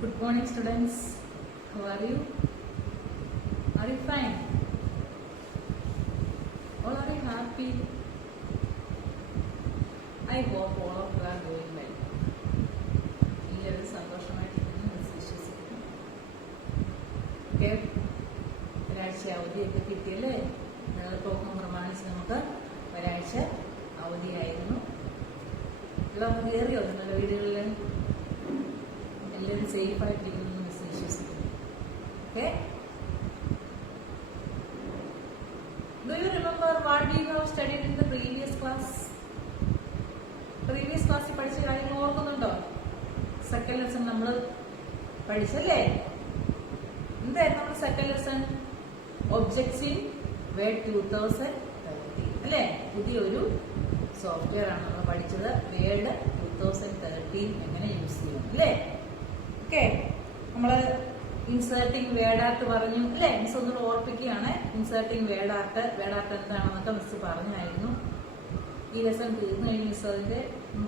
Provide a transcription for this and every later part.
Good morning, students. How are you? Are you fine? All are you happy? I hope all of you are doing well. എല്ലാവരും സന്തോഷമായിട്ടിരിക്കുന്നു വിശ്വസിക്കുന്നു. Okay, ഒരാഴ്ച അവധിയൊക്കെ കിട്ടിയല്ലേ? വെള്ളപ്പൊക്കം പ്രമാണിച്ച് നമുക്ക് ഒരാഴ്ച അവധിയായിരുന്നു. എല്ലാം കയറിയോ നിങ്ങളുടെ വീടുകളിൽ? എല്ലാവരും സേഫ് ആയിട്ടിരിക്കുന്നു വിശ്വസിക്കുന്നു. Okay, do you remember what we have studied in the previous class? Previous ക്ലാസ്സിൽ പഠിച്ച കാര്യങ്ങൾ ഓർക്കുന്നുണ്ടോ? സെക്കൻഡ് ലെസൺ നമ്മൾ പഠിച്ചല്ലേ? എന്തായിരുന്നു നമ്മുടെ second lesson? Objects in word 2013 അല്ലേ? പുതിയൊരു സോഫ്റ്റ്വെയർ ആണ് നമ്മൾ പഠിച്ചത്. വേഡ് 2013 എങ്ങനെ യൂസ് ചെയ്യും അല്ലേ? ഓക്കെ, നമ്മള് ഇൻസേർട്ടിങ് വേഡ് ആർട്ട് പറഞ്ഞു അല്ലെ? മിസ് ഒന്നുകൂടെ ഓർപ്പിക്കുകയാണ്. ഇൻസേർട്ടിങ് വേഡ് ആർട്ട് എന്താണെന്നൊക്കെ മിസ് പറഞ്ഞായിരുന്നു. ഈ ലെസൺ തീർന്നു കഴിഞ്ഞ് മിസ് അതിന്റെ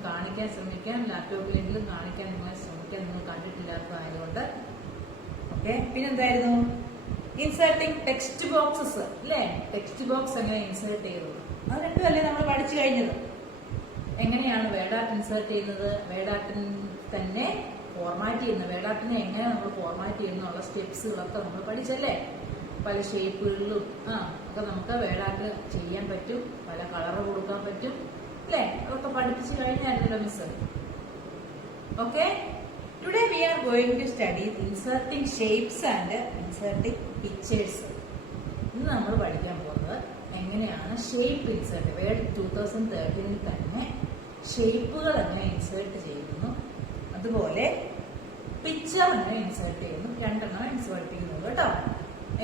കാണിക്കാൻ ശ്രമിക്കാം. ലാപ്ടോപ്പിലെങ്കിലും കാണിക്കാൻ നിങ്ങൾ ശ്രമിക്കാൻ, നിങ്ങൾ കണ്ടിട്ടില്ലാത്തതായതുകൊണ്ട്. ഓക്കെ, പിന്നെന്തായിരുന്നു? ഇൻസേർട്ടിങ് ടെക്സ്റ്റ് ബോക്സസ് അല്ലേ? ടെക്സ്റ്റ് ബോക്സ് എങ്ങനെ ഇൻസേർട്ട് ചെയ്തത്, അത് രണ്ടുമല്ലേ നമ്മൾ പഠിച്ചു കഴിഞ്ഞത്. എങ്ങനെയാണ് വേഡ് ആർട്ട് ഇൻസേർട്ട് ചെയ്യുന്നത്, വേഡ് ആർട്ടിന് തന്നെ ഫോർമാറ്റ് ചെയ്യുന്നത്, വേഡ് ആർട്ടിനെ എങ്ങനെ നമ്മൾ ഫോർമാറ്റ് ചെയ്യുന്നുള്ള സ്റ്റെപ്സുകളൊക്കെ നമ്മൾ പഠിച്ചല്ലേ? പല ഷേപ്പുകളിലും ഒക്കെ നമുക്ക് വേഡ് ആർട്ട് ചെയ്യാൻ പറ്റും, പല കളറ് കൊടുക്കാൻ പറ്റും അല്ലേ? അതൊക്കെ പഠിപ്പിച്ചു കഴിഞ്ഞായിരുന്നല്ലോ miss. Okay, today we are going to study inserting shapes and inserting pictures. ഇന്ന് നമ്മൾ പഠിക്കാൻ പോകുന്നത് എങ്ങനെയാണ് ഷേപ്പ് ഇൻസേർട്ട്, വേഡ് 2013 തന്നെ ഷേപ്പുകൾ എങ്ങനെ ഇൻസേർട്ട് ചെയ്യുന്നു, അതുപോലെ പിക്ചർ എങ്ങനെ ഇൻസേർട്ട് ചെയ്യുന്നു. രണ്ടെണ്ണം ഇൻസേർട്ട് ചെയ്യുന്നത് കേട്ടോ.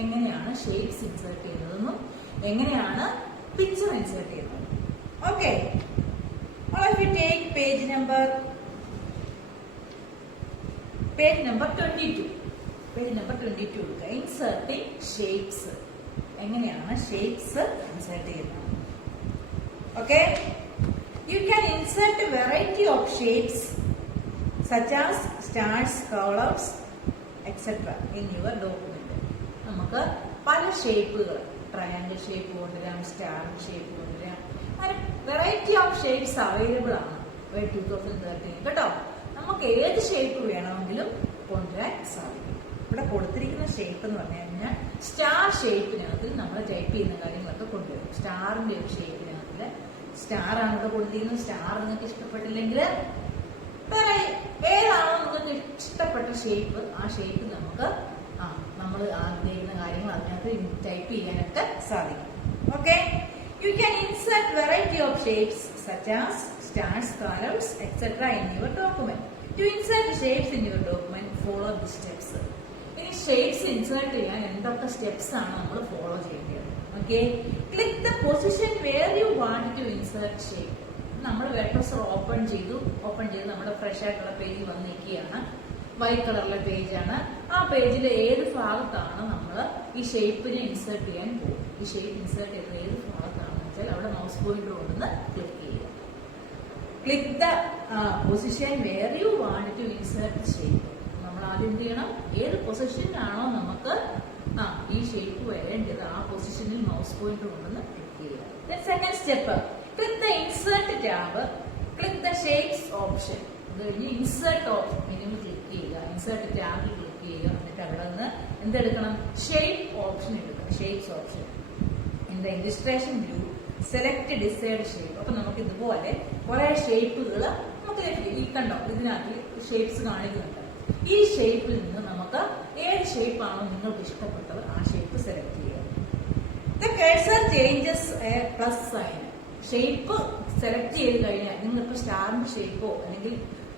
എങ്ങനെയാണ് ഷേപ്സ് ഇൻസേർട്ട് ചെയ്യുന്നതെന്നും എങ്ങനെയാണ് പിക്ചർ ഇൻസേർട്ട് ചെയ്യുന്നത്. Okay, page number 22. Page number 22 എടുക്കുക. ഇൻസേർട്ടിങ് ഷേപ്സ്, എങ്ങനെയാണ് ഷേപ്സ് ഇൻസേർട്ട് ചെയ്യുന്നത്. Okay, you can insert variety of shapes such as stars, columns, etc. in your document. നമുക്ക് പല ഷേപ്പുകൾ, ട്രയാങ്കിൾ ഷേപ്പ് കൊണ്ടുവരാം, സ്റ്റാർ ഷേപ്പ് കൊണ്ടുവരാം, അങ്ങനെ വെറൈറ്റി ഓഫ് ഷേപ്സ് അവൈലബിൾ ആണ് 2013 കേട്ടോ. നമുക്ക് ഏത് ഷേപ്പ് വേണമെങ്കിലും കൊണ്ടുവരാൻ സാധിക്കും. ഇവിടെ കൊടുത്തിരിക്കുന്ന ഷേപ്പ് എന്ന് പറഞ്ഞു കഴിഞ്ഞാൽ സ്റ്റാർ ഷേപ്പിനകത്തിൽ നമ്മൾ ടൈപ്പ് ചെയ്യുന്ന കാര്യങ്ങളൊക്കെ കൊണ്ടുവരും. സ്റ്റാറിന്റെ ഒരു ഷേപ്പിനകത്തിൽ സ്റ്റാർ ആണ് ഇവിടെ കൊടുത്തിരിക്കുന്നത്. സ്റ്റാർ നിങ്ങൾക്ക് ഇഷ്ടപ്പെട്ടില്ലെങ്കിൽ ഏതാണോ നിങ്ങൾക്ക് ഇഷ്ടപ്പെട്ട ഷേപ്പ്, ആ ഷേപ്പ് നമുക്ക് നമ്മൾ ആഗ്രഹിക്കുന്ന കാര്യങ്ങൾ അതിനകത്ത് ടൈപ്പ് ചെയ്യാനൊക്കെ സാധിക്കും. Okay, you can insert variety of shapes such as stars, columns etcetera in your document. To insert shapes in your document follow the steps. ഇനി ഷേപ്സ് ഇൻസേർട്ട് ചെയ്യാൻ എന്തൊക്കെ സ്റ്റെപ്സ് ആണ് നമ്മൾ ഫോളോ ചെയ്യേണ്ടത്? Okay, click the position where you want to insert shape. നമ്മൾ web browser open ചെയ്ത് നമ്മുടെ fresh ആയിട്ടുള്ള പേജിൽ വന്നിരിക്കുകയാണ്. വൈറ്റ് കളറിലെ പേജാണ്. ആ പേജിലെ ഏത് ഭാഗത്താണ് നമ്മൾ ഈ ഷേപ്പിനെ ഇൻസേർട്ട് ചെയ്യാൻ പോകും. ഈ ഷേപ്പ് ഇൻസേർട്ട് ചെയ്യുന്നത് ഏത് ഭാഗത്താണെന്ന് വെച്ചാൽ അവിടെ മൗസ് പോയിന്റർ കൊണ്ടുവന്ന് ക്ലിക്ക് ചെയ്യുക. Click the position where you want to insert shape. നമ്മൾ ആദ്യം എന്ത് ചെയ്യണം? ഏത് പൊസിഷനിലാണോ നമുക്ക് ഈ ഷേപ്പ് വരേണ്ടത് ആ പൊസിഷനിൽ മൗസ് പോയിന്റർ കൊണ്ടുവന്ന് ക്ലിക്ക് ചെയ്യുക. Second step, click the insert tab, click the shapes option. Insert option click ചെയ്യുക, ഇൻസേർട്ട് ടാബിൽ ക്ലിക്ക് ചെയ്യുക. എന്നിട്ട് അവിടെ നിന്ന് എന്തെടുക്കണം? ഷേപ്പ് ഓപ്ഷൻ എടുക്കണം. Shapes option in the illustration view select decide shape. അപ്പൊ നമുക്ക് ഇതുപോലെ കുറെ ഷേപ്പുകൾ നമുക്ക് ലഭിക്കും. ഈ കണ്ടോ, ഇതിനകത്ത് ഷേപ്സ് കാണിക്കുന്നുണ്ട്. ഈ ഷേപ്പിൽ നിന്ന് നമുക്ക് ഏത് ഷേപ്പാണോ നിങ്ങൾക്ക് ഇഷ്ടപ്പെട്ടത് ആ ഷേപ്പ് സെലക്ട് ചെയ്യുക. The cursor changes A plus sine. Shape select ചെയ്ത് കഴിഞ്ഞാൽ നിങ്ങൾക്ക് സ്റ്റാറിന്റെ ഷേപ്പോ അല്ലെങ്കിൽ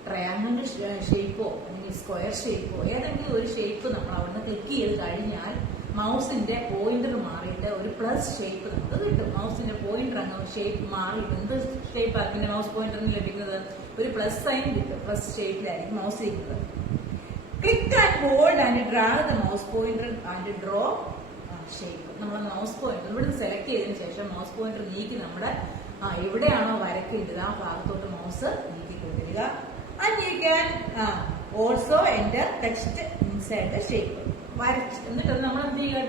ട്രയാങ്കിളിന്റെ ഷേപ്പോ അല്ലെങ്കിൽ സ്ക്വയർ ഷേപ്പോ ഏതെങ്കിലും ഒരു ഷേപ്പ് നമ്മൾ അവിടുന്ന് ക്ലിക്ക് ചെയ്ത് കഴിഞ്ഞാൽ മൗസിന്റെ പോയിന്റർ മാറിയിട്ട് ഒരു പ്ലസ് ഷേപ്പ് നമുക്ക് കിട്ടും. മൗസിന്റെ പോയിന്റർ അങ്ങ് ഷേപ്പ് മാറി എന്ത് ഷേപ്പ് ആക്കിന്റെ മൗസ് പോയിന്ററിന് ലഭിക്കുന്നത്? ഒരു പ്ലസ് സൈൻ കിട്ടും. പ്ലസ് ഷേപ്പിലായിരിക്കും മൗസ് ഇരിക്കുന്നത്. Click and hold and drag the mouse pointer and draw shape. നമ്മൾ മൗസ് പോയിന്റർ ഇവിടെ സെലക്ട് ചെയ്തതിനു ശേഷം മൗസ് പോയിന്റർ നീക്കി നമ്മുടെ എവിടെയാണോ വരയ്ക്കേണ്ടത് ആ ഭാഗത്തോട്ട് മൗസ് നീക്കി കൊണ്ടുവരിക. And you can ഓൾസോ എന്റെ ടെക്സ്റ്റ് ഇൻസൈഡ് ദ ഷേപ്പ്. വരച്ച് എന്നിട്ട് നമ്മൾ എന്ത് ചെയ്യുക,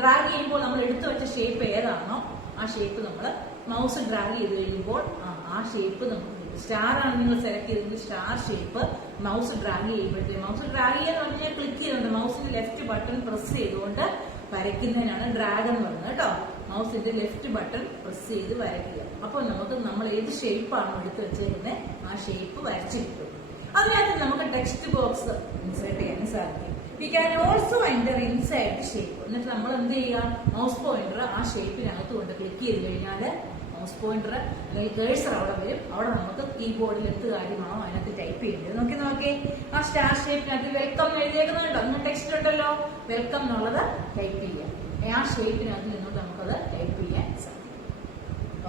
ഡ്രാഗ് ചെയ്യുമ്പോൾ നമ്മൾ എടുത്തു വെച്ച ഷേപ്പ് ഏതാണോ ആ ഷേപ്പ് നമ്മൾ മൗസ് ഡ്രാഗ് ചെയ്ത് കഴിയുമ്പോൾ ആ ഷേപ്പ് നമുക്ക് സ്റ്റാർ ആണ് നിങ്ങൾ സെലക്ട് ചെയ്തെങ്കിൽ സ്റ്റാർ ഷേപ്പ് മൗസ് ഡ്രാഗ് ചെയ്യുമ്പോഴത്തേക്ക്, മൗസ് ഡ്രാഗ് ചെയ്യാന്ന് പറഞ്ഞാൽ ക്ലിക്ക് ചെയ്തുകൊണ്ട് മൗസിന്റെ ലെഫ്റ്റ് ബട്ടൺ പ്രസ് ചെയ്തുകൊണ്ട് വരയ്ക്കുന്നതിനാണ് ഡ്രാഗ് എന്ന് പറയുന്നത് കേട്ടോ. മൗസിന്റെ ലെഫ്റ്റ് ബട്ടൺ പ്രസ് ചെയ്ത് വരയ്ക്കുക. അപ്പോൾ നമുക്ക് നമ്മൾ ഏത് ഷേപ്പാണോ എടുത്ത് വെച്ചിരുന്നത് ആ ഷേപ്പ് വരച്ചു കിട്ടും. അതിനകത്ത് നമുക്ക് ടെക്സ്റ്റ് ബോക്സ് ഇൻസേർട്ട് ചെയ്യാൻ സാധിക്കും. We can also enter inside the shape. എന്നിട്ട് നമ്മൾ എന്ത് ചെയ്യുക, മൗസ് പോയിന്റർ ആ ഷേപ്പിനകത്ത് കൊണ്ട് ക്ലിക്ക് ചെയ്ത് കഴിഞ്ഞാൽ മൗസ് പോയിന്റർ അല്ലെങ്കിൽ കേഴ്സർ അവിടെ വരും. അവിടെ നമുക്ക് കീബോർഡിൽ എന്ത് കാര്യമാണോ അതിനകത്ത് ടൈപ്പ് ചെയ്യേണ്ടത് നോക്കി ആ സ്റ്റാർ ഷേപ്പിനകത്ത് വെൽക്കം എഴുതിയേക്കുന്നുണ്ടോ, അങ്ങനെ ടെക്സ്റ്റ് ഉണ്ടല്ലോ, വെൽക്കം എന്നുള്ളത് ടൈപ്പ് ചെയ്യാം. ആ ഷേപ്പിനകത്ത് നിന്നോട്ട് നമുക്കത് ടൈപ്പ് ചെയ്യാൻ സാധിക്കും.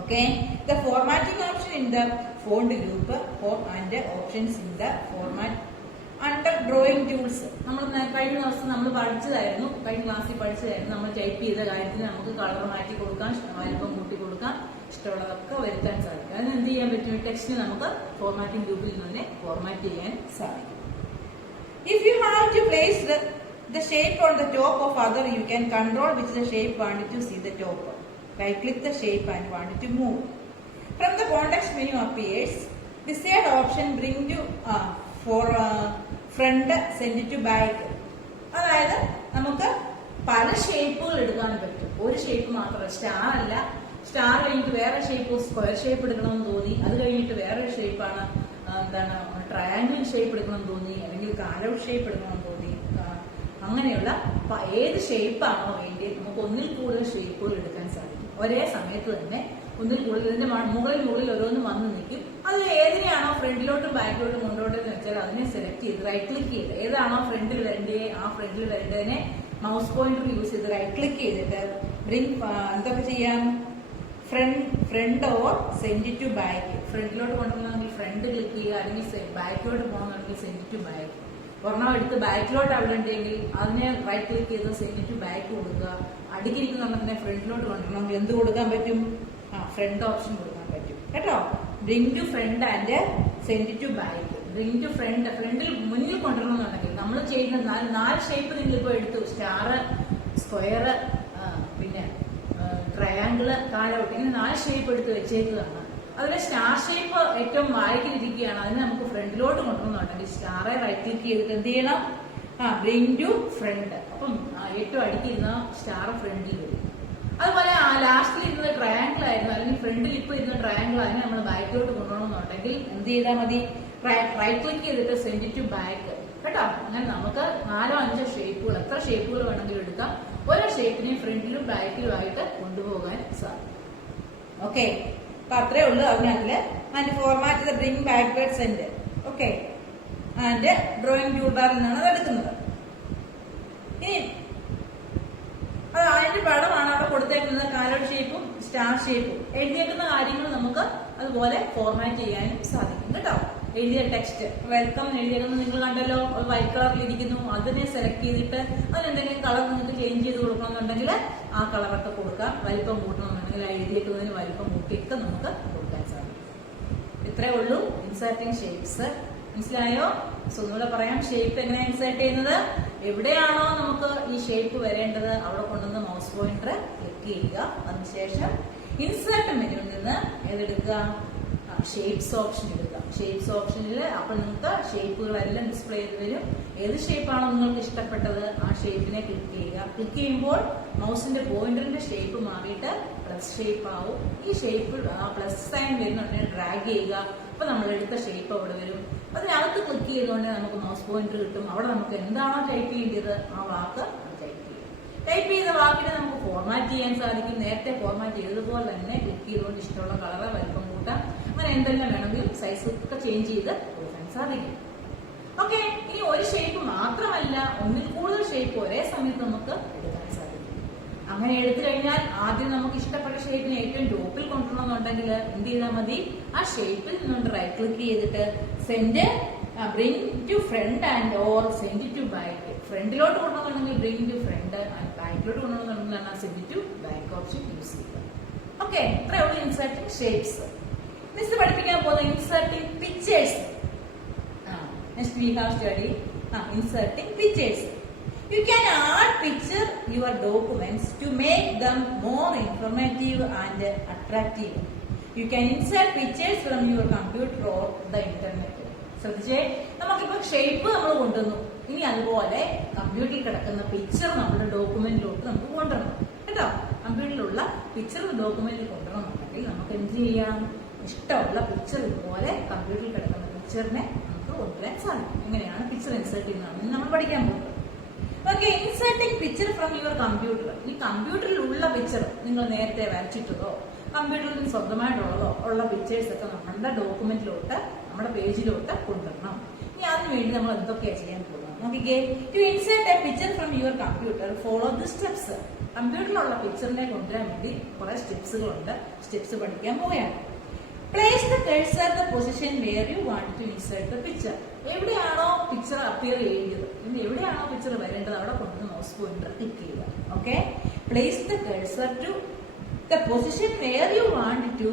Okay, the formatting option in the font group and options in the format under drawing tools. നമ്മൾ കഴിഞ്ഞ ദിവസം നമ്മൾ പഠിച്ചതായിരുന്നു, കഴിഞ്ഞ ക്ലാസ്സിൽ പഠിച്ചതായിരുന്നു. നമ്മൾ ടൈപ്പ് ചെയ്ത കാര്യത്തിന് നമുക്ക് കളർ മാറ്റി കൊടുക്കാം, വലിപ്പം കൂട്ടി കൊടുക്കാം, ഇഷ്ടമുള്ളതൊക്കെ വരുത്താൻ സാധിക്കും. അതിന് എന്ത് ചെയ്യാൻ പറ്റും, ടെക്സ്റ്റിന് നമുക്ക് ഫോർമാറ്റിംഗ് ഗ്രൂപ്പിൽ നിന്ന് തന്നെ ഫോർമാറ്റ് ചെയ്യാൻ സാധിക്കും. If you have to place the shape on the top of other, you can control which the shape wanted to see the top. Right click the shape and want it to move. From the context menu appears desired option, bring to front, send it to back. അതായത് നമുക്ക് പല ഷേപ്പുകൾ എടുക്കാൻ പറ്റും. ഒരു shape മാത്രമല്ല, star അല്ല, star കഴിഞ്ഞിട്ട് വേറെ ഷേപ്പ്, സ്ക്വയർ ഷേപ്പ് എടുക്കണമെന്ന് തോന്നി, അത് കഴിഞ്ഞിട്ട് വേറൊരു ഷേപ്പാണ് എന്താണ് ട്രയാങ്കിൾ ഷേപ്പ് എടുക്കണമെന്ന് തോന്നി, അല്ലെങ്കിൽ കാലൗട്ട് ഷേപ്പ് എടുക്കണമെന്ന് തോന്നി. അങ്ങനെയുള്ള ഏത് ഷേപ്പാണോ വേണ്ടി നമുക്ക് ഒന്നിൽ കൂടുതൽ ഷേപ്പുകൾ എടുക്കാൻ സാധിക്കും. ഒരേ സമയത്ത് തന്നെ ഒന്നിൽ കൂടുതൽ ഇതിന്റെ മുകളിൽ ഓരോന്ന് വന്ന് നിൽക്കും. അതിൽ ഏതിനെയാണോ ഫ്രണ്ടിലോട്ടും ബാക്കിലോട്ടും കൊണ്ടോട്ടെന്ന് വെച്ചാൽ അതിനെ സെലക്ട് ചെയ്ത് റൈറ്റ് ക്ലിക്ക് ചെയ്ത് ഏതാണോ ഫ്രണ്ടിൽ വരേണ്ടത് ആ ഫ്രണ്ടിൽ വരേണ്ടതിനെ മൗസ് പോയിന്റർ യൂസ് ചെയ്ത് റൈറ്റ് ക്ലിക്ക് ചെയ്തിട്ട് ബ്രിങ് എന്തൊക്കെ ചെയ്യാം, front or send to back. ഫ്രണ്ടിലോട്ട് കൊണ്ടുവരണമെങ്കിൽ ഫ്രണ്ട് ക്ലിക്ക് ചെയ്യുക, അല്ലെങ്കിൽ ബാക്കിലോട്ട് പോകണമെങ്കിൽ സെൻഡ് ടു ബാക്ക്. ഒരെണ്ണം എടുത്ത് ബാക്കിലോട്ട് അവിടെ ഉണ്ടെങ്കിൽ അതിനെ റൈറ്റ് ക്ലിക്ക് ചെയ്ത് സെൻഡ് ടു ബാക്ക് കൊടുക്കുക. അടുക്കിരിക്കുന്ന ഫ്രണ്ടിലോട്ട് കൊണ്ടുവരണമെങ്കിൽ എന്ത് കൊടുക്കാൻ പറ്റും, ഫ്രണ്ട് ഓപ്ഷൻ കൊടുക്കാൻ പറ്റും കേട്ടോ. Bring to front and send to back. Bring to front, ഫ്രണ്ടിൽ മുന്നിൽ കൊണ്ടുവരണമെന്നുണ്ടെങ്കിൽ നമ്മൾ ചെയ്യുന്ന നാല് ഷേപ്പ് നിങ്ങളിപ്പോ എടുത്തു, സ്റ്റാർ, സ്ക്വയർ, പിന്നെ ട്രയാങ്കിള്, കാലൗട്ട്, ഇങ്ങനെ 4 ഷേപ്പ് എടുത്ത് വെച്ചേക്കുന്നതാണ്. അതിലെ സ്റ്റാർ ഷേപ്പ് ഏറ്റവും വായിക്കിരിക്കുകയാണ്. അതിന് നമുക്ക് ഫ്രണ്ടിലോട്ട് കൊണ്ടുവന്നുണ്ടെങ്കിൽ സ്റ്റാറെ റൈറ്റ് ക്ലിക്ക് ചെയ്തിട്ട് എന്ത് ചെയ്യണം, ബ്രിങ് ടു ഫ്രണ്ട്. അപ്പം ഏറ്റവും അടുക്കിരുന്ന സ്റ്റാർ ഫ്രണ്ടിൽ വരും. അതുപോലെ ലാസ്റ്റിൽ ഇരുന്നത് ട്രയാങ്കിൾ ആയിരുന്നു, അല്ലെങ്കിൽ ഫ്രണ്ടിൽ ഇപ്പൊ ഇരുന്ന ട്രയാങ്കിൾ, അതിനെ നമ്മൾ ബാക്കിലോട്ട് കൊണ്ടുപോകണമെന്നുണ്ടെങ്കിൽ എന്ത് ചെയ്താൽ മതി, റൈറ്റ് ക്ലിക്ക് ചെയ്തിട്ട് സെൻഡ് ടു ബാക്ക് കേട്ടോ. അങ്ങനെ നമുക്ക് 4-5 ഷേപ്പുകൾ, എത്ര ഷേപ്പുകൾ വേണമെങ്കിലും എടുക്കാം. ഓരോ ഷേപ്പിനെയും ഫ്രണ്ടിലും ബാക്കിലുമായിട്ട് കൊണ്ടുപോകാൻ സാധിക്കും. ഓക്കെ, അപ്പൊ അത്രേ ഉള്ളൂ അതിനകത്തില്. And format the bring backward send. Okay, and drawing tool ബാറിൽ നിന്നാണ് അത് എടുക്കുന്നത്. ഇനി അത് അതിന്റെ പടമാണ് അവിടെ കൊടുത്തേക്കുന്നത്, കാലൗട്ട് ഷേപ്പും സ്റ്റാർ ഷേപ്പും. എഴുതിയേക്കുന്ന കാര്യങ്ങൾ നമുക്ക് അതുപോലെ ഫോർമാറ്റ് ചെയ്യാനും സാധിക്കും കേട്ടോ. എഴുതിയ ടെക്സ്റ്റ് വെൽക്കം എഴുതിയേക്കുന്നത് നിങ്ങൾ കണ്ടല്ലോ, വൈറ്റ് കളറിൽ ഇരിക്കുന്നു. അതിനെ സെലക്ട് ചെയ്തിട്ട് അതിനെന്തെങ്കിലും കളർ നിങ്ങൾക്ക് ചേഞ്ച് ചെയ്ത് കൊടുക്കണമെന്നുണ്ടെങ്കിൽ ആ കളറൊക്കെ കൊടുക്കാം. വലിപ്പം കൂട്ടണമെന്നുണ്ടെങ്കിൽ എഴുതിയേക്കുന്നതിന് വലിപ്പം കൂട്ടിയൊക്കെ നമുക്ക് കൊടുക്കാൻ സാധിക്കും. ഇത്രേ ഉള്ളൂ ഇൻസേർട്ടിങ് ഷേപ്സ്. മനസ്സിലായോ? ഒന്നുകൂടെ പറയാം, ഷേപ്പ് എങ്ങനെയാണ് ഇൻസേർട്ട് ചെയ്യുന്നത്. എവിടെയാണോ നമുക്ക് ഈ ഷേപ്പ് വരേണ്ടത് അവിടെ കൊണ്ടുവന്ന് മൗസ് പോയിന്റർ ക്ലിക്ക് ചെയ്യുക. അതിനുശേഷം ഇൻസേർട്ട് മെനുവിൽ നിന്ന് ഏതെടുക്കുക, ഷേപ്സ് ഓപ്ഷൻ എടുക്കുക. ഷേപ്സ് ഓപ്ഷനിൽ അപ്പോൾ നിങ്ങൾക്ക് ഷേപ്പുകളെല്ലാം ഡിസ്പ്ലേ ചെയ്ത് വരും. ഏത് ഷേപ്പാണോ നിങ്ങൾക്ക് ഇഷ്ടപ്പെട്ടത് ആ ഷേപ്പിനെ ക്ലിക്ക് ചെയ്യുക. ക്ലിക്ക് ചെയ്യുമ്പോൾ മൗസിന്റെ പോയിന്ററിന്റെ ഷേപ്പ് മാറിയിട്ട് പ്ലസ് ഷേപ്പ് ആവും. ഈ ഷേപ്പ് പ്ലസ് സൈൻ വരുന്നുണ്ടെങ്കിൽ ഡ്രാഗ് ചെയ്യുക. അപ്പൊ നമ്മൾ എടുത്ത ഷേപ്പ് അവിടെ വരും. അതിനകത്ത് ക്ലിക്ക് ചെയ്തുകൊണ്ട് നമുക്ക് മൗസ് പോയിന്റർ കിട്ടും. അവിടെ നമുക്ക് എന്താണോ ടൈപ്പ് ചെയ്യേണ്ടത് ആ വാക്ക് ടൈപ്പ് ചെയ്യും. ടൈപ്പ് ചെയ്ത വാക്കിനെ നമുക്ക് ഫോർമാറ്റ് ചെയ്യാൻ സാധിക്കും. നേരത്തെ ഫോർമാറ്റ് ചെയ്തതുപോലെ തന്നെ ക്ലിക്ക് ചെയ്തുകൊണ്ട് ഇഷ്ടമുള്ള കളറ്, വലിപ്പം കൂട്ടാം, അങ്ങനെ എന്തെല്ലാം വേണമെങ്കിലും സൈസ് ഒക്കെ ചേഞ്ച് ചെയ്ത് കൊടുക്കാൻ സാധിക്കും. ഓക്കെ, ഇനി ഒരു ഷേപ്പ് മാത്രമല്ല, ഒന്നിൽ കൂടുതൽ ഷേപ്പ് ഒരേ സമയത്ത് നമുക്ക് എടുക്കാൻ സാധിക്കും. അങ്ങനെ എടുത്തു കഴിഞ്ഞാൽ ആദ്യം നമുക്ക് ഇഷ്ടപ്പെട്ട ഷേപ്പിനെ ഏറ്റവും ടോപ്പിൽ കൊണ്ടുവരണമെന്നുണ്ടെങ്കിൽ എന്ത് ചെയ്താൽ മതി, ആ ഷേപ്പിൽ നിന്നുകൊണ്ട് റൈറ്റ് ക്ലിക്ക് ചെയ്തിട്ട് send bring to front and or send to back. ഫ്രണ്ടിലോട്ട് കൊണ്ടുവന്നുണ്ടെങ്കിൽ ബ്രിങ് ടു ഫ്രണ്ട്, ബാക്കിലോട്ട് കൊണ്ടുവന്നുണ്ടെങ്കിൽ send to back option use ചെയ്യുക. ഓക്കെ, ഇത്രയുള്ള ഇൻസേർട്ടിംഗ് ഷേപ്സ്. മിസ് പഠിപ്പിക്കാൻ പോകുന്ന inserting pictures. Next we have studied inserting pictures. You can add picture your documents to make them more informative and attractive. You can insert pictures from your computer or the internet. ശ്രദ്ധിച്ചേ, നമുക്കിപ്പോ shape നമ്മൾ കൊണ്ടുവന്നു, ഇനി അതുപോലെ കമ്പ്യൂട്ടറിൽ കിടക്കുന്ന picture നമ്മുടെ ഡോക്യുമെന്റിലോട്ട് നമുക്ക് കൊണ്ടുവരണം കേട്ടോ. കമ്പ്യൂട്ടറിലുള്ള പിക്ചർ ഡോക്യുമെന്റിൽ കൊണ്ടുവരണമെന്നുണ്ടെങ്കിൽ നമുക്ക് എന്ത് ചെയ്യാം, ഇഷ്ടമുള്ള പിക്ചർ ഇതുപോലെ കമ്പ്യൂട്ടറിൽ കിടക്കുന്ന പിക്ചറിനെ നമുക്ക് കൊണ്ടുവരാൻ സാധിക്കും. എങ്ങനെയാണ് പിക്ചർ ഇൻസേർട്ട് ചെയ്യുന്നതാണ് നമ്മൾ പഠിക്കാൻ പോകുന്നത്. Okay, inserting picture from your computer. ഈ കമ്പ്യൂട്ടറിലുള്ള പിക്ചർ നിങ്ങൾ നേരത്തെ വരച്ചിട്ടതോ കമ്പ്യൂട്ടറിൽ സ്വന്തമായിട്ടുള്ളതോ ഉള്ള പിക്ചേഴ്സ് ഒക്കെ നമ്മുടെ ഡോക്യുമെന്റിലോട്ട്, നമ്മുടെ പേജിലോട്ട് കൊണ്ടുവരണം. ഇനി അതിനുവേണ്ടി നമ്മൾ എന്തൊക്കെയാണ് ചെയ്യാൻ പോകുന്നത് നോക്കിക്കേ. To insert a picture from your computer follow the steps. കമ്പ്യൂട്ടറിലുള്ള പിക്ചറിനെ കൊണ്ടുവരാൻ വേണ്ടി കുറെ സ്റ്റെപ്സുകളുണ്ട്. സ്റ്റെപ്സ് പഠിക്കാൻ പോവുകയാണ്. Place the cursor the position where you want to insert the picture. എവിടെയാണോ പിക്ചർ അപ്പിയർ ചെയ്തത്, ഇനി എവിടെയാണോ പിക്ചർ വരേണ്ടത് അവിടെ കൊണ്ടുവന്ന് മൗസ് പോയിന്റർ ക്ലിക്ക് ചെയ്യുക. Okay, place the cursor to the position where you want to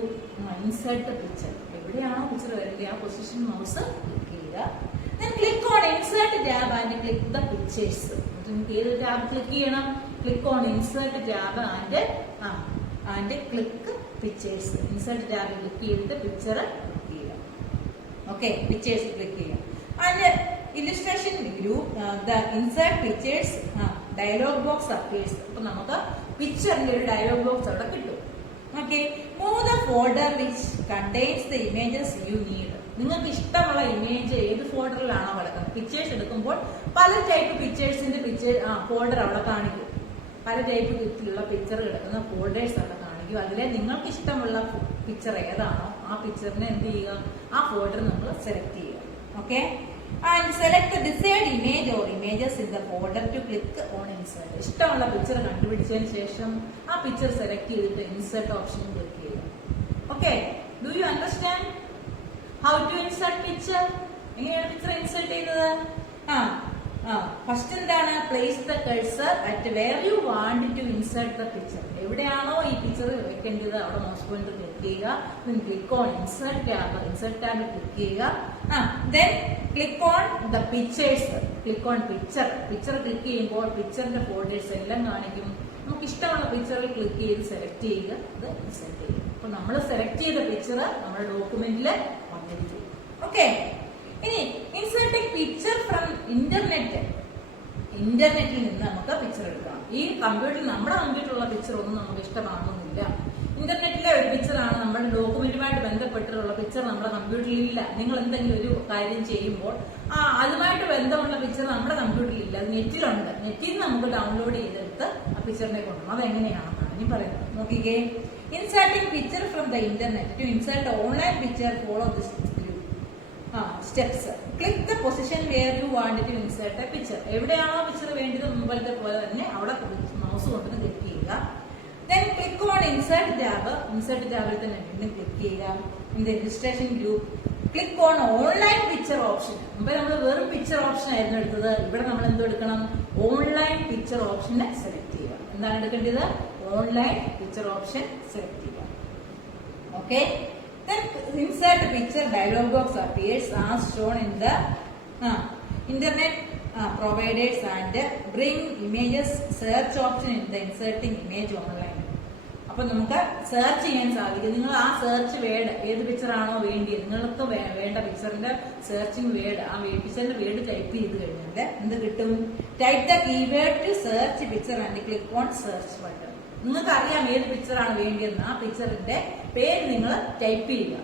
insert the picture. എവിടെയാണോ picture വരേണ്ടത് ആ പൊസിഷൻ മൗസ് ക്ലിക്ക് ചെയ്യുക. Then click on insert tab and click the pictures. നിങ്ങൾക്ക് ഏത് ടാബ് ക്ലിക്ക് ചെയ്യണം? Click on insert tab and click pictures. Insert tab click ചെയ്തിട്ട് picture click ചെയ്യുക. Okay, pictures click ചെയ്യുക. And illustration group the insert pictures dialogue box appears. അപ്പൊ നമുക്ക് പിക്ചറിന്റെ ഒരു dialogue box അവിടെ കിട്ടും. Okay, move the folder which contains the images you need. നിങ്ങൾക്ക് ഇഷ്ടമുള്ള ഇമേജ് ഏത് ഫോൾഡറിലാണോ കിടക്കുന്നത്. പിക്ചേഴ്സ് എടുക്കുമ്പോൾ പല ടൈപ്പ് പിക്ചേഴ്സിന്റെ ഫോൾഡർ അവിടെ കാണിക്കും. പല ടൈപ്പിലുള്ള പിക്ചർ കിടക്കുന്ന ഫോൾഡേഴ്സ് അവിടെ കാണിക്കും. അതിലെ നിങ്ങൾക്ക് ഇഷ്ടമുള്ള പിക്ചർ ഏതാണോ ആ പിക്ചറിനെ എന്ത് ചെയ്യുക, ആ ഫോൾഡർ നമ്മൾ സെലക്ട് ചെയ്യുക. Okay, and select desired image or images in the folder to click on insert. ഇഷ്ടമുള്ള പിക്ചർ കണ്ടുപിടിച്ചതിന് ശേഷം ആ പിക്ചർ സെലക്ട് ചെയ്തിട്ട് ഇൻസേർട്ട് ഓപ്ഷൻ ക്ലിക്ക് ചെയ്യുക. Okay, do you understand how to insert picture? എങ്ങനെയാണ് പിക്ചർ ഇൻസേർട്ട് ചെയ്യുന്നത്? First എന്താണ്? Place the cursor at where you want to insert the picture. എവിടെയാണോ ഈ പിക്ചർ വെക്കേണ്ടത് അവിടെ മൗസ് പോയിന്റർ ക്ലിക്ക് ചെയ്യുക. Click on insert tab. Insert tab click ചെയ്യുക. Then click on the pictures. Click on picture. Picture click ചെയ്യുമ്പോൾ പിക്ചറിന്റെ folders എല്ലാം കാണിക്കും. നമുക്ക് ഇഷ്ടമുള്ള പിക്ചറിൽ ക്ലിക്ക് ചെയ്ത് സെലക്ട് ചെയ്യുക. അത് ഇൻസേർട്ട് ചെയ്യുക. അപ്പൊ നമ്മൾ സെലക്ട് ചെയ്ത പിക്ചർ നമ്മുടെ ഡോക്യുമെന്റിൽ വന്നിരിക്കും. ഓക്കെ, ഇനി ഇൻസേർട്ടിംഗ് പിക്ചർ ഫ്രം ഇന്റർനെറ്റ്. ഇന്റർനെറ്റിൽ നിന്ന് നമുക്ക് പിക്ചർ എടുക്കാം. ഈ കമ്പ്യൂട്ടറിൽ, നമ്മുടെ കമ്പ്യൂട്ടറിലുള്ള പിക്ചർ ഒന്നും നമുക്ക് ഇഷ്ടമാകുന്നില്ല. ഇന്റർനെറ്റിലെ ഒരു പിക്ചറാണ് നമ്മുടെ ഡോക്യുമെന്റുമായിട്ട് ബന്ധപ്പെട്ടിട്ടുള്ള പിക്ചർ നമ്മുടെ കമ്പ്യൂട്ടറിൽ ഇല്ല. നിങ്ങൾ എന്തെങ്കിലും ഒരു കാര്യം ചെയ്യുമ്പോൾ അതുമായിട്ട് ബന്ധമുള്ള പിക്ചർ നമ്മുടെ കമ്പ്യൂട്ടറിൽ ഇല്ല, അത് നെറ്റിലുണ്ട്. നെറ്റിൽ നമുക്ക് ഡൗൺലോഡ് ചെയ്തെടുത്ത് ആ പിക്ചറിനെ കൊണ്ടുപോകും. അതെങ്ങനെയാണെന്നാണ് ഇനി പറയുന്നത്. നോക്കിക്കേ, inserting picture from the internet. To insert online picture follow this steps. Click the position where you want to insert a picture. എവിടെയാണോ പിക്ചർ വേണ്ടത് മുമ്പത്തെ പോലെ തന്നെ അവിടെ മൗസ് കൊണ്ടുവന്ന് ക്ലിക്ക് ചെയ്യുക. Then click on insert tab. Insert ടാബിൽ തന്നെ വീണ്ടും ക്ലിക്ക് ചെയ്യുക. In the illustration group click on online picture option. മുമ്പ് നമ്മൾ വെറും പിക്ചർ ഓപ്ഷൻ ആയിരുന്നു എടുത്തത്. ഇവിടെ നമ്മൾ എന്തോ എടുക്കണം? ഓൺലൈൻ പിക്ചർ ഓപ്ഷനെ സെലക്ട് ചെയ്യുക. എന്താണ് എടുക്കേണ്ടത്? ഓൺലൈൻ പിക്ചർ ഓപ്ഷൻ സെലക്ട് ചെയ്യുക. Okay, then insert picture dialog box appears as shown in the internet providers and bring images search option in the inserting image online. അപ്പൊ നമുക്ക് സെർച്ച് ചെയ്യാൻ സാധിക്കും. നിങ്ങൾ ആ സെർച്ച് വേർഡ് ഏത് പിക്ചറാണോ വേണ്ടിയത്, നിങ്ങൾക്ക് വേണ്ട പിക്ചറിന്റെ സെർച്ചിങ് വേർഡ്, ആ പിക്ചറിന്റെ വേർഡ് ടൈപ്പ് ചെയ്ത് കഴിഞ്ഞാൽ എന്ത് കിട്ടും? Type the keyword to search picture and click on search button. നിങ്ങൾക്ക് അറിയാം ഏത് പിക്ചറാണ് വേണ്ടിയെന്ന്. ആ പിക്ചറിന്റെ പേര് നിങ്ങൾ ടൈപ്പ് ചെയ്യുക.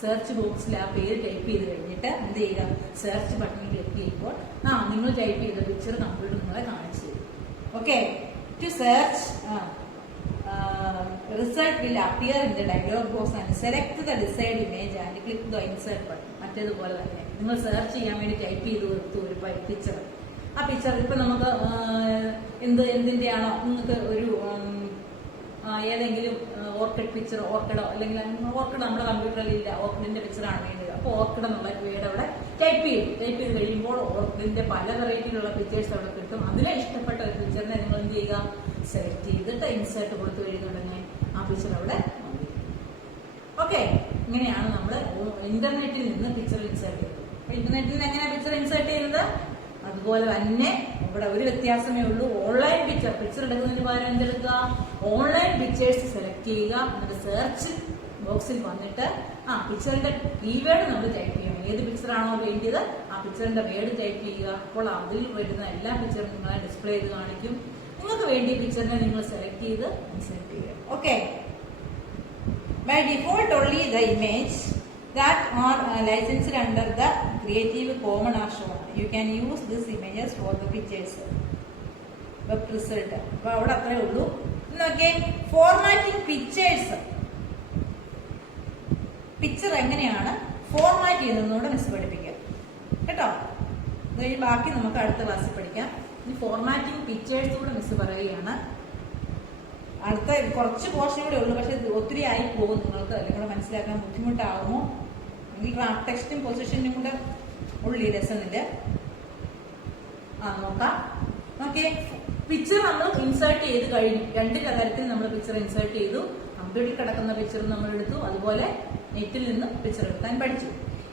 സെർച്ച് ബോക്സിൽ ആ പേര് ടൈപ്പ് ചെയ്ത് കഴിഞ്ഞിട്ട് എന്ത് ചെയ്യുക? സെർച്ച് ബട്ടണിൽ ക്ലിക്ക് ചെയ്യുമ്പോൾ നിങ്ങൾ ടൈപ്പ് ചെയ്ത പിക്ചർ കമ്പ്യൂട്ടർ നിങ്ങളെ കാണിച്ചു തരും. Okay, to search result will appear in the dialog box and select the decide image and click the insert button. മറ്റേതുപോലെ തന്നെ നിങ്ങൾ സെർച്ച് ചെയ്യാൻ വേണ്ടി ടൈപ്പ് ചെയ്ത് കൊടുത്തു ഒരു പിക്ചർ. ആ പിക്ചർ ഇപ്പൊ നമുക്ക് എന്തിന്റെയാണോ നിങ്ങൾക്ക് ഒരു ഏതെങ്കിലും ഓർക്കിഡ് പിക്ചർ, ഓർക്കിഡോ അല്ലെങ്കിൽ ഓർക്കിഡ് നമ്മുടെ കമ്പ്യൂട്ടറിൽ ഇല്ല, ഓർക്കിഡിന്റെ പിക്ചറാണ് വേണ്ടത്. അപ്പോൾ ഓർക്കിഡ് എന്നുള്ള വേർഡ് അവിടെ ടൈപ്പ് ചെയ്ത് കഴിയുമ്പോൾ ഓർക്കിഡിന്റെ പല വെറൈറ്റിയിലുള്ള പിക്ചേഴ്സ് അവിടെ കിട്ടും. അതിലെ ഇഷ്ടപ്പെട്ട ഒരു പിക്ചറിനെ നിങ്ങൾ എന്ത് ചെയ്യുക? സെലക്ട് ചെയ്തിട്ട് ഇൻസേർട്ട് കൊടുത്തു കഴിയുന്നുണ്ടെങ്കിൽ ആ പിക്ചർ അവിടെ വന്നിരിക്കും. ഓക്കെ, ഇങ്ങനെയാണ് നമ്മൾ ഇന്റർനെറ്റിൽ നിന്ന് പിക്ചർ ഇൻസേർട്ട് ചെയ്യുന്നത്. ഇന്റർനെറ്റിൽ നിന്ന് എങ്ങനെയാ പിക്ചർ ഇൻസേർട്ട് ചെയ്യുന്നത്? അതുപോലെ തന്നെ ഇവിടെ ഒരു വ്യത്യാസമേ ഉള്ളൂ. ഓൺലൈൻ പിക്ചർ എടുക്കുന്നതിന് പകരം എന്തെടുക്കുക? ഓൺലൈൻ പിക്ചേഴ്സ് സെലക്ട് ചെയ്യുക. എന്നിട്ട് സെർച്ച് ബോക്സിൽ വന്നിട്ട് പിക്ചറിന്റെ കീവേഡ് നമ്മൾ ടൈപ്പ് ചെയ്യണം. ഏത് പിക്ചറാണോ വേണ്ടിയത് ആ പിക്ചറിന്റെ വേർഡ് ടൈപ്പ് ചെയ്യുക. അപ്പോൾ അതിൽ വരുന്ന എല്ലാ പിക്ചറും നിങ്ങളെ ഡിസ്പ്ലേ ചെയ്ത് കാണിക്കും. നിങ്ങൾക്ക് വേണ്ടിയ പിക്ചറിനെ നിങ്ങൾ സെലക്ട് ചെയ്ത് ഇൻസേർട്ട് ചെയ്യുക. Okay. By default only the image that are licensed under the Creative Commons are shown. You can use these images for the pictures. Web result. അപ്പോൾ അവിടെ അത്രേ ഉള്ളൂ. നോക്കിയേ, ഫോർമാറ്റിംഗ് പിക്ചേഴ്സ്. പിക്ചർ എങ്ങനെയാണ് ഫോർമാറ്റ് ചെയ്യുന്നതിനോട് മിസ് പഠിപ്പിക്കാം കേട്ടോ. ബാക്കി നമുക്ക് അടുത്ത ക്ലാസ്സിൽ പഠിക്കാം. ഈ ഫോർമാറ്റിംഗ് പിക്ചേഴ്സ് കൂടെ മിസ് പറയുകയാണ്. അടുത്ത കുറച്ച് പോർഷൻ കൂടെ ഉള്ളൂ. പക്ഷെ ഒത്തിരി ആയി പോകും നിങ്ങൾക്ക്, അല്ലെങ്കിൽ കൂടെ മനസ്സിലാക്കാൻ ബുദ്ധിമുട്ടാകുമോ? എങ്കിൽ ടെക്സ്റ്റും പൊസിഷനും കൂടെ ഉള്ളു ഈ ലെസണില്. നോക്കാം. ഓക്കെ, പിക്ചർ നമ്മൾ ഇൻസേർട്ട് ചെയ്ത് കഴിഞ്ഞു. രണ്ട് തരത്തിൽ നമ്മൾ പിക്ചർ ഇൻസേർട്ട് ചെയ്തു. കമ്പ്യൂട്ടറിൽ കിടക്കുന്ന പിക്ചർ നമ്മൾ എടുത്തു, അതുപോലെ നെറ്റിൽ നിന്നും പിക്ചർ എടുക്കാൻ പഠിച്ചു.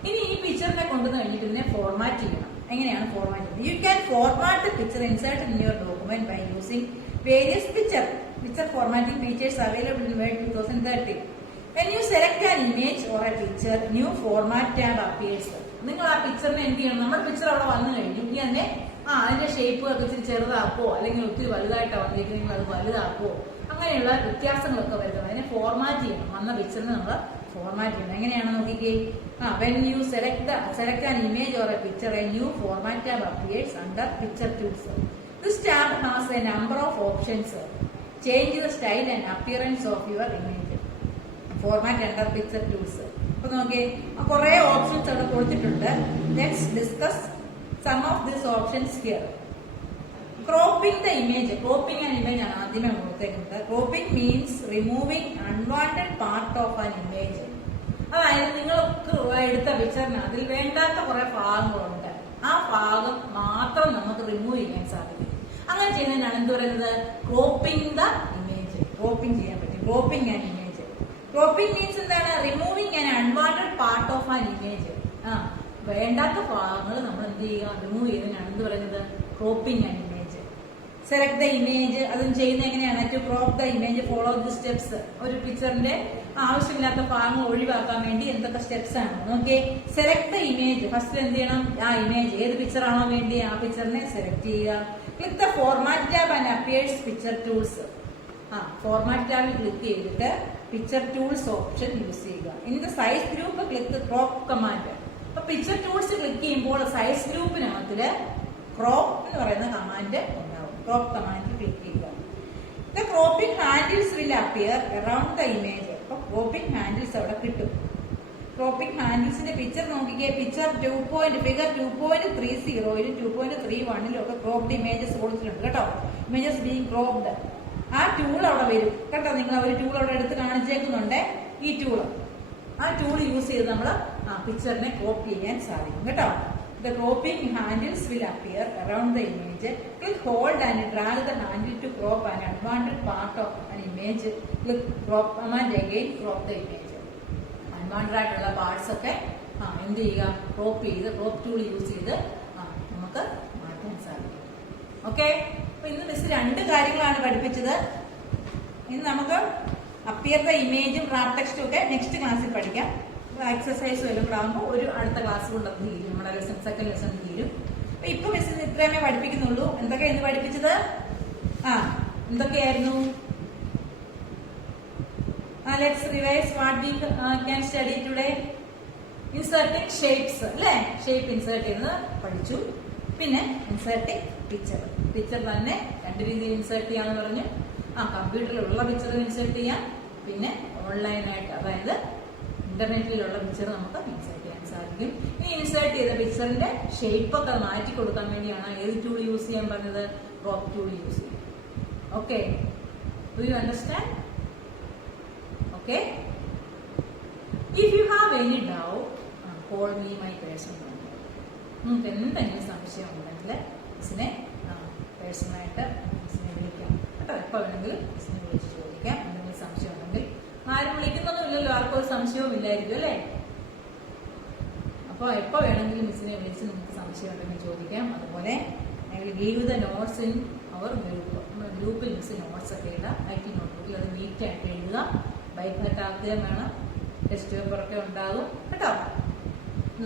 ഇനി ഈ പിക്ചറിനെ കൊണ്ടുവന്ന് കഴിഞ്ഞിട്ട് ഇതിനെ ഫോർമാറ്റ് ചെയ്യണം. എങ്ങനെയാണ് ഫോർമാറ്റ് ചെയ്യുന്നത്? You can format the picture insert in your document by using various picture formatting features available in Word 2013. When you select an image or a picture, new format tab appears. നിങ്ങൾ ആ പിക്ചറിനെ എന്ത് ചെയ്യണം? നമ്മുടെ picture അവിടെ വന്നു കഴിഞ്ഞു. ഇനി തന്നെ അതിന്റെ ഷേപ്പ് ഒക്കെ ഇച്ചിരി ചെറുതാക്കോ അല്ലെങ്കിൽ ഒത്തിരി വലുതായിട്ടാണ് വന്നിരിക്കുന്നത്, നിങ്ങൾ അത് വലുതാക്കോ, അങ്ങനെയുള്ള വ്യത്യാസങ്ങളൊക്കെ വരുന്നത്. അതിനെ ഫോർമാറ്റ് ചെയ്യണം. വന്ന പിക്ചറിനെ നമ്മൾ ഫോർമാറ്റ് ചെയ്യണം. എങ്ങനെയാണ് നോക്കിക്കേ. when you select an image or a picture, a new format tab appears under picture tools. This tab has a number of options. Change the style and appearance of your image. Format under picture tools. അപ്പൊ നോക്കിയേ, കുറെ options അവിടെ കൊടുത്തിട്ടുണ്ട്. Let's discuss some of these options here. Cropping the image. Cropping an image ആണ് ആദ്യമേ കൊടുത്തേക്കുന്നത്. Cropping means removing unwanted part of an image. അതായത് നിങ്ങൾക്ക് എടുത്ത പിക്ചറിന് അതിൽ വേണ്ടാത്ത കുറെ ഭാഗങ്ങളുണ്ട്. ആ ഭാഗം മാത്രം നമുക്ക് റിമൂവ് ചെയ്യാൻ സാധിക്കും. അങ്ങനെ ചെയ്യുന്നതിനാണ് എന്ത് പറയുന്നത്? Cropping the image. ക്രോപ്പിംഗ് ചെയ്യാൻ പറ്റും. Cropping an image. Cropping means എന്താണ്? Removing an unwanted part of an image. വേണ്ടാത്ത ഭാഗങ്ങൾ നമ്മൾ എന്ത് ചെയ്യുക? റിമൂവ് ചെയ്യുന്നതിനാണ് എന്ത് പറയുന്നത്? Cropping an image. Select the image. അതും ചെയ്യുന്നത് എങ്ങനെയാണ്? To crop the image follow the steps. ഒരു പിക്ചറിന്റെ ആവശ്യമില്ലാത്ത ഭാഗങ്ങൾ ഒഴിവാക്കാൻ വേണ്ടി എന്തൊക്കെ സ്റ്റെപ്സ് ആണ് നോക്കിയേ. Select the image. ഫസ്റ്റ് എന്ത് ചെയ്യണം? ആ ഇമേജ് ഏത് പിക്ചർ ആണോ വേണ്ടി ആ പിക്ചറിനെ സെലക്ട് ചെയ്യുക. Click the format tab and appears picture tools. Format ടാബിൽ ക്ലിക്ക് ചെയ്തിട്ട് പിക്ചർ ടൂൾസ് ഓപ്ഷൻ യൂസ് ചെയ്യുക. In the size group click crop command. അപ്പൊ പിക്ചർ ടൂൾസ് ക്ലിക്ക് ചെയ്യുമ്പോൾ സൈസ് ഗ്രൂപ്പിനകത്തില് ക്രോപ്പ് എന്ന് പറയുന്ന കമാൻഡ് ഉണ്ടാവും. ക്രോപ്പ് കമാൻഡ് ക്ലിക്ക് ചെയ്യുക. The cropping handles will appear around the image. അപ്പൊ ക്രോപ്പിംഗ് ഹാൻഡിൽസ് അവിടെ കിട്ടും. ക്രോപ്പിംഗ് ഹാൻഡിൽസിന്റെ പിക്ചർ നോക്കിക്കേ. പിക്ചർ ഫിഗർ 2.30 2.31 ഒക്കെ ക്രോപ്ഡ് ഇമേജസ് കൊടുത്തിട്ടുണ്ട് കേട്ടോ. Images being cropped. ആ ടൂൾ അവിടെ വരും കേട്ടോ. നിങ്ങൾ ഒരു ടൂൾ അവിടെ എടുത്ത് കാണിച്ചേക്കുന്നുണ്ട്. ഈ ടൂള്, ആ ടൂൾ യൂസ് ചെയ്ത് നമ്മൾ പിക്ചറിനെ ക്രോപ്പ് ചെയ്യാൻ സാധിക്കും കേട്ടോ. The cropping handles will appear around the image. Click hold and drag the handle to crop an unwanted part of an image. Click crop command again, crop the image. Unwanted ആയിട്ടുള്ള parts ഒക്കെ എന്ത് ചെയ്യുക? Crop ചെയ്ത് crop tool use ചെയ്ത് നമുക്ക് മാറ്റാൻ സാധിക്കും. Okay. അപ്പൊ ഇന്ന് മിസ് രണ്ട് കാര്യങ്ങളാണ് പഠിപ്പിച്ചത്. ഇന്ന് നമുക്ക് അപ്പിയർ ദ ഇമേജും റാപ്പ് ടെക്സ്റ്റും ഒക്കെ നെക്സ്റ്റ് ക്ലാസ്സിൽ പഠിക്കാം. എക്സസൈസും എല്ലാം കൂടെ ആകുമ്പോൾ ഒരു അടുത്ത ക്ലാസ് കൊണ്ട് അത് തീരും. നമ്മുടെ ലെസൺ സെക്കൻഡ് ലെസൺ തീരും. അപ്പൊ ഇപ്പൊ മിസ്സിന് ഇത്രയുമേ പഠിപ്പിക്കുന്നുള്ളൂ. എന്തൊക്കെയാണ് ഇന്ന് പഠിപ്പിച്ചത്? എന്തൊക്കെയായിരുന്നു? Let's revise what we can study today. Inserting shapes അല്ലേ? ഷേപ്പ് ഇൻസേർട്ട് ചെയ്യുന്നത് പഠിച്ചു. പിന്നെ ഇൻസേർട്ടിംഗ് പിക്ചർ. പിക്ചർ തന്നെ രണ്ട് രീതിയിൽ ഇൻസേർട്ട് ചെയ്യാന്ന് പറഞ്ഞു. കമ്പ്യൂട്ടറിലുള്ള പിക്ചർ ഇൻസേർട്ട് ചെയ്യാം. പിന്നെ ഓൺലൈനായിട്ട്, അതായത് ഇന്റർനെറ്റിലുള്ള പിക്ചർ നമുക്ക് ഇൻസേർട്ട് ചെയ്യാൻ സാധിക്കും. ഈ ഇൻസേർട്ട് ചെയ്ത പിക്ചറിന്റെ ഷേപ്പ് ഒക്കെ മാറ്റി കൊടുക്കാൻ വേണ്ടിയാണ് ഏത് ടൂൾ യൂസ് ചെയ്യാൻ പറഞ്ഞത്? ക്രോപ്പ് ടൂൾ യൂസ് ചെയ്യും. Okay, do you understand? Okay. If you have any doubt call me my personal number. നിങ്ങൾക്ക് എന്തെങ്കിലും സംശയം ഉണ്ടെങ്കിൽ മിസ്സിനെ പേഴ്സണലായിട്ട് മിസ്സിനെ വിളിക്കാം കേട്ടോ. എപ്പോൾ വേണമെങ്കിലും മിസ്സിനെ വിളിച്ച് ചോദിക്കാം. എന്തെങ്കിലും സംശയം ഉണ്ടെങ്കിൽ. ആരും വിളിക്കുന്നൊന്നും ഇല്ലല്ലോ, ആർക്കും ഒരു സംശയവും ഇല്ലായിരിക്കും അല്ലേ? അപ്പോൾ എപ്പോൾ വേണമെങ്കിലും മിസ്സിനെ വിളിച്ച് നിങ്ങൾക്ക് സംശയം ഉണ്ടെങ്കിൽ ചോദിക്കാം. അതുപോലെ give the notes in our group. നമ്മുടെ ഗ്രൂപ്പിൽ മിസ് നോട്ട്സ് ഒക്കെ ഇടാം. IT നോട്ട്ബുക്കിൽ അത് നീറ്റായിട്ട് എഴുതുക. ബൈഹാർട്ട് ആക്കുകയും വേണം. ടെസ്റ്റ് പേപ്പറൊക്കെ ഉണ്ടാകും കേട്ടോ.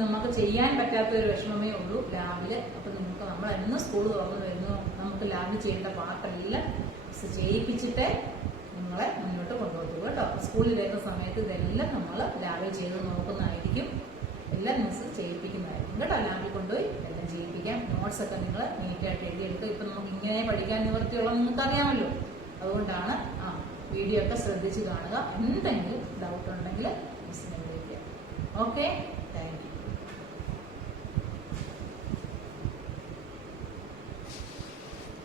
നമുക്ക് ചെയ്യാൻ പറ്റാത്ത ഒരു വിഷമമേ ഉള്ളൂ ലാബില്. അപ്പൊ നമുക്ക് നമ്മൾ എന്ന് സ്കൂൾ തുറന്നു വരുന്നു നമുക്ക് ലാബിൽ ചെയ്യേണ്ട പാർട്ടെല്ലാം മിസ് ചെയ്യിപ്പിച്ചിട്ടേ നിങ്ങളെ മുന്നോട്ട് കൊണ്ടുപോകുള്ളൂ കേട്ടോ. സ്കൂളിൽ വരുന്ന സമയത്ത് ഇതെല്ലാം നമ്മൾ ലാബിൽ ചെയ്ത് നോക്കുന്നതായിരിക്കും. എല്ലാം മിസ് ചെയ്യിപ്പിക്കുന്നതായിരിക്കും കേട്ടോ. ലാബിൽ കൊണ്ടുപോയി എല്ലാം ചെയ്യിപ്പിക്കാം. നോട്ട്സ് ഒക്കെ നിങ്ങൾ നീറ്റായിട്ട് എഴുതിയെടുക്കുക. ഇപ്പൊ നമുക്ക് ഇങ്ങനെ പഠിക്കാൻ നിവൃത്തിയുള്ള നിങ്ങൾക്ക് അറിയാമല്ലോ. അതുകൊണ്ടാണ് വീഡിയോ ഒക്കെ ശ്രദ്ധിച്ച് കാണുക. എന്തെങ്കിലും ഡൗട്ട് ഉണ്ടെങ്കിൽ മിസ്സിനെ വിളിക്കുക. Okay, thank you.